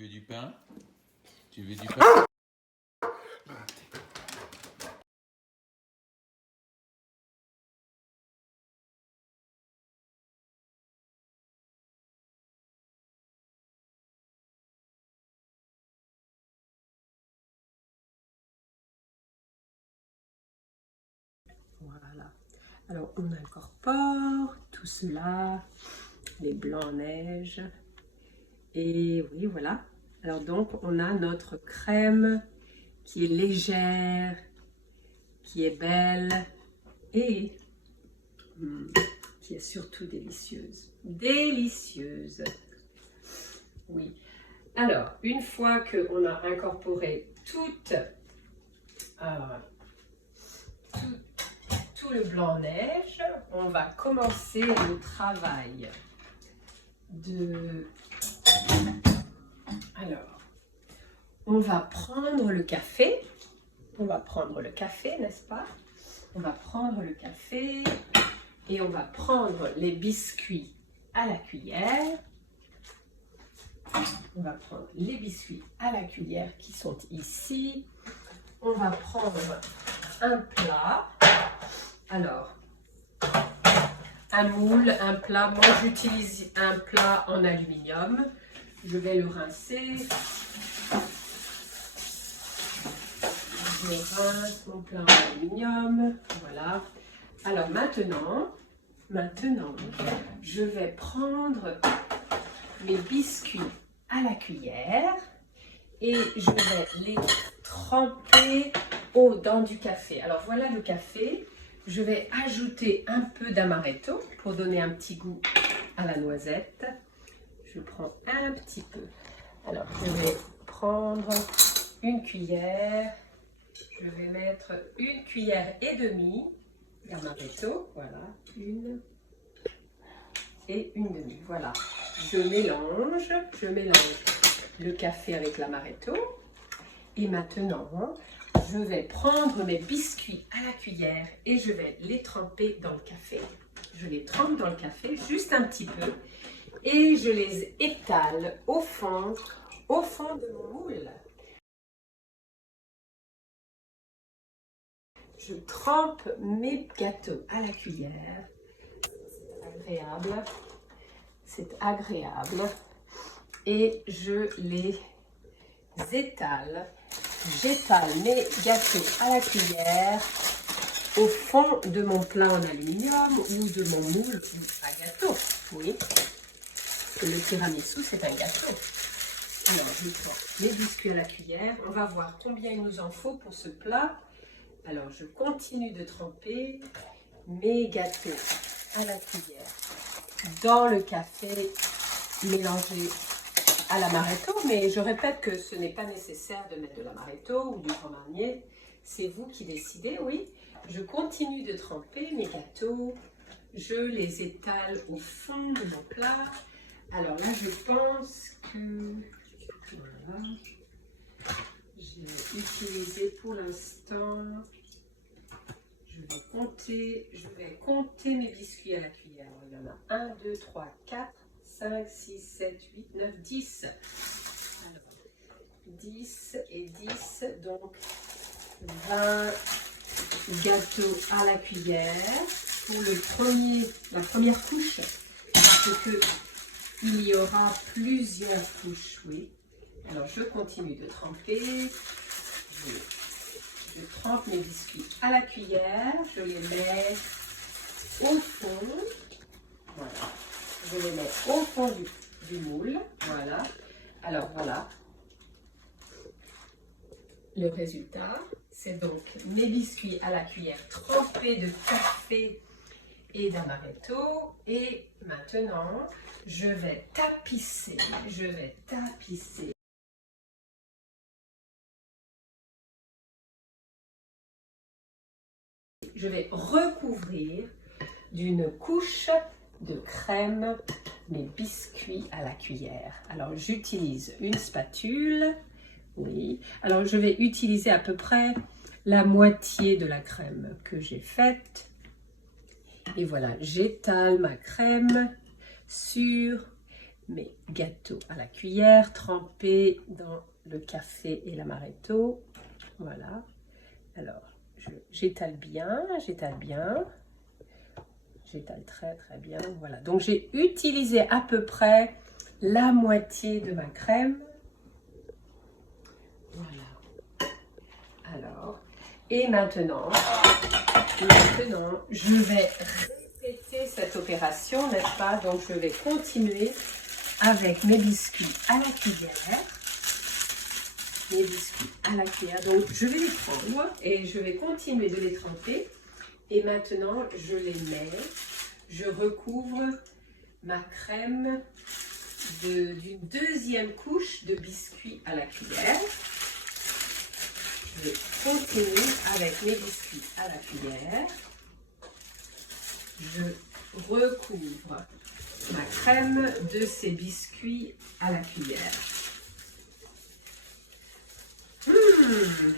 veux du pain? Tu veux du pain? Voilà. Alors, on incorpore tout cela, les blancs en neige. Et oui, voilà. Alors donc, on a notre crème qui est légère, qui est belle et qui est surtout délicieuse. Délicieuse. Oui. Alors, une fois qu'on a incorporé tout le blanc neige, on va commencer le travail de... Alors, on va prendre le café. On va prendre le café, n'est-ce pas? On va prendre le café et on va prendre les biscuits à la cuillère. On va prendre les biscuits à la cuillère qui sont ici. On va prendre un plat. Alors, un moule, un plat. Moi, j'utilise un plat en aluminium. Je vais le rincer. Je rince mon plat en aluminium. Voilà. Alors maintenant, je vais prendre mes biscuits à la cuillère et je vais les tremper dans du café. Alors voilà le café. Je vais ajouter un peu d'amaretto pour donner un petit goût à la noisette. Je prends un petit peu. Alors je vais prendre une cuillère. Je vais mettre une cuillère et demie d'amaretto. Voilà, une et une demi. Voilà. Je mélange le café avec l'amaretto. Et maintenant, je vais prendre mes biscuits à la cuillère et je vais les tremper dans le café. Je les trempe dans le café juste un petit peu et je les étale au fond de mon moule. Je trempe mes gâteaux à la cuillère. C'est agréable. Et je les étale. J'étale mes gâteaux à la cuillère au fond de mon plat en aluminium ou de mon moule à gâteau. Oui, le tiramisu, c'est un gâteau. Alors, je porte mes biscuits à la cuillère. On va voir combien il nous en faut pour ce plat. Alors, je continue de tremper mes gâteaux à la cuillère dans le café mélangé à l'amaretto, mais je répète que ce n'est pas nécessaire de mettre de l'amaretto ou du Grand Marnier. C'est vous qui décidez, oui. Je continue de tremper mes gâteaux. Je les étale au fond de mon plat. Alors là, je pense que... Voilà. J'ai utilisé pour l'instant... Je vais compter mes biscuits à la cuillère. Il y en a 1, 2, 3, 4, 5, 6, 7, 8, 9, 10. Alors, 10 et 10, donc 20 gâteaux à la cuillère pour la première couche, parce qu'il y aura plusieurs couches, oui. Alors, je continue de tremper. Je trempe mes biscuits à la cuillère, je les mets au fond, voilà, je les mets au fond du moule, voilà. Alors voilà, le résultat, c'est donc mes biscuits à la cuillère trempés de café et d'amaretto. Et maintenant, je vais tapisser. Je vais recouvrir d'une couche de crème mes biscuits à la cuillère. Alors, j'utilise une spatule. Oui. Alors, je vais utiliser à peu près la moitié de la crème que j'ai faite. Et voilà, j'étale ma crème sur mes gâteaux à la cuillère, trempés dans le café et l'amaretto. Voilà. Alors, j'étale bien, j'étale très très bien. Voilà. Donc, j'ai utilisé à peu près la moitié de ma crème. Voilà. Alors, et maintenant, je vais répéter cette opération, n'est-ce pas? Donc, je vais continuer avec mes biscuits à la cuillère. Mes biscuits à la cuillère. Donc, je vais les prendre et je vais continuer de les tremper. Et maintenant, je les mets. Je recouvre ma crème d'une deuxième couche de biscuits à la cuillère. Je vais continuer avec mes biscuits à la cuillère. Je recouvre ma crème de ces biscuits à la cuillère.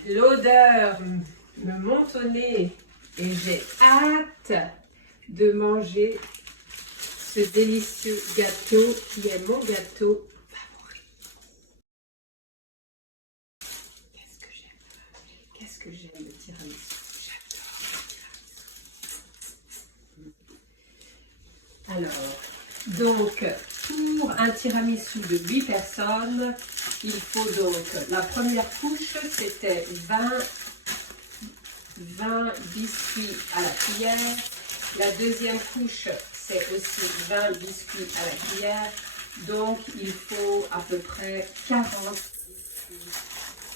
L'odeur me monte au nez et j'ai hâte de manger ce délicieux gâteau qui est mon gâteau favori. Qu'est-ce que j'aime le tiramisu. Alors, donc, pour un tiramisu de 8 personnes, il faut donc, la première couche, c'était 20 biscuits à la cuillère. La deuxième couche, c'est aussi 20 biscuits à la cuillère. Donc, il faut à peu près 40 biscuits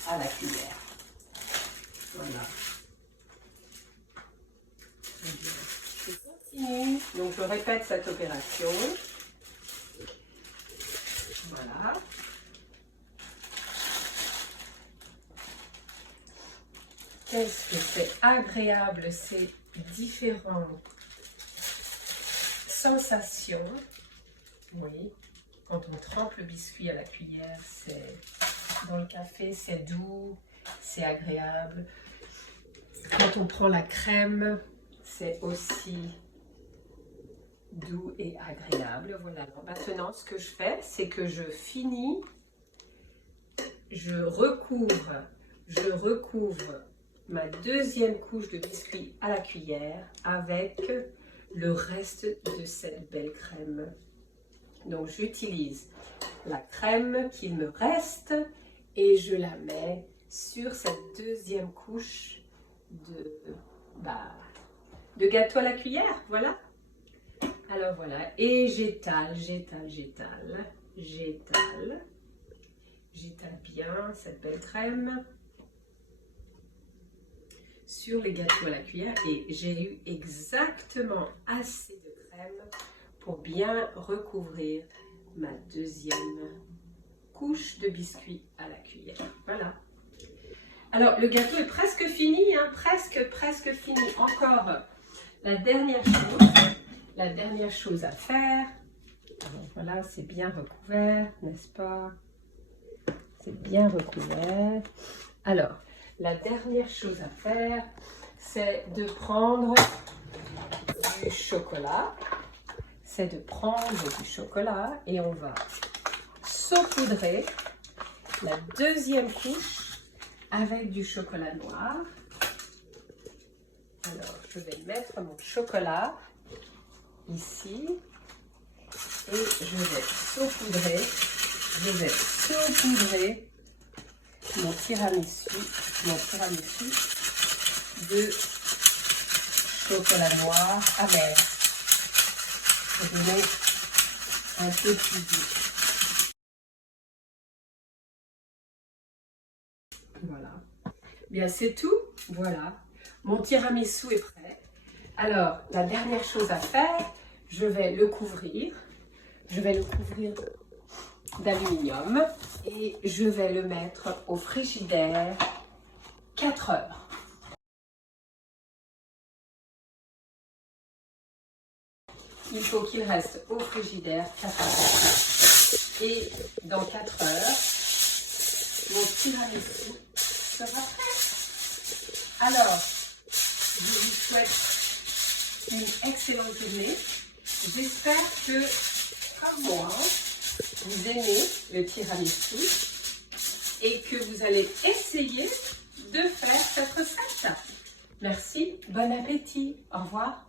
à la cuillère. Voilà. Je continue. Donc, je répète cette opération. Voilà. Qu'est-ce que c'est agréable, ces différentes sensations. Oui, quand on trempe le biscuit à la cuillère, c'est dans le café, c'est doux, c'est agréable. Quand on prend la crème, c'est aussi doux et agréable. Voilà. Maintenant, ce que je fais, c'est que je finis, je recouvre ma deuxième couche de biscuit à la cuillère avec le reste de cette belle crème. Donc, j'utilise la crème qu'il me reste et je la mets sur cette deuxième couche de gâteau à la cuillère. Voilà. Alors voilà, et j'étale bien cette belle crème sur les gâteaux à la cuillère et j'ai eu exactement assez de crème pour bien recouvrir ma deuxième couche de biscuits à la cuillère. Voilà. Alors le gâteau est presque fini, hein, presque fini. Encore la dernière chose à faire. Alors, voilà, c'est bien recouvert, n'est-ce pas? C'est bien recouvert. Alors, la dernière chose à faire, c'est de prendre du chocolat. Et on va saupoudrer la deuxième couche avec du chocolat noir. Alors, je vais mettre mon chocolat ici et je vais saupoudrer mon tiramisu de chocolat noir amer. Je vais mettre un petit goût. Voilà. Bien, c'est tout. Voilà. Mon tiramisu est prêt. Alors, la dernière chose à faire, je vais le couvrir. D'aluminium et je vais le mettre au frigidaire 4 heures. Il faut qu'il reste au frigidaire 4 heures. Et dans 4 heures, mon tiramisu sera prêt. Alors, je vous souhaite une excellente journée. J'espère que, comme moi, vous aimez le tiramisu et que vous allez essayer de faire cette recette. Merci, bon appétit, au revoir.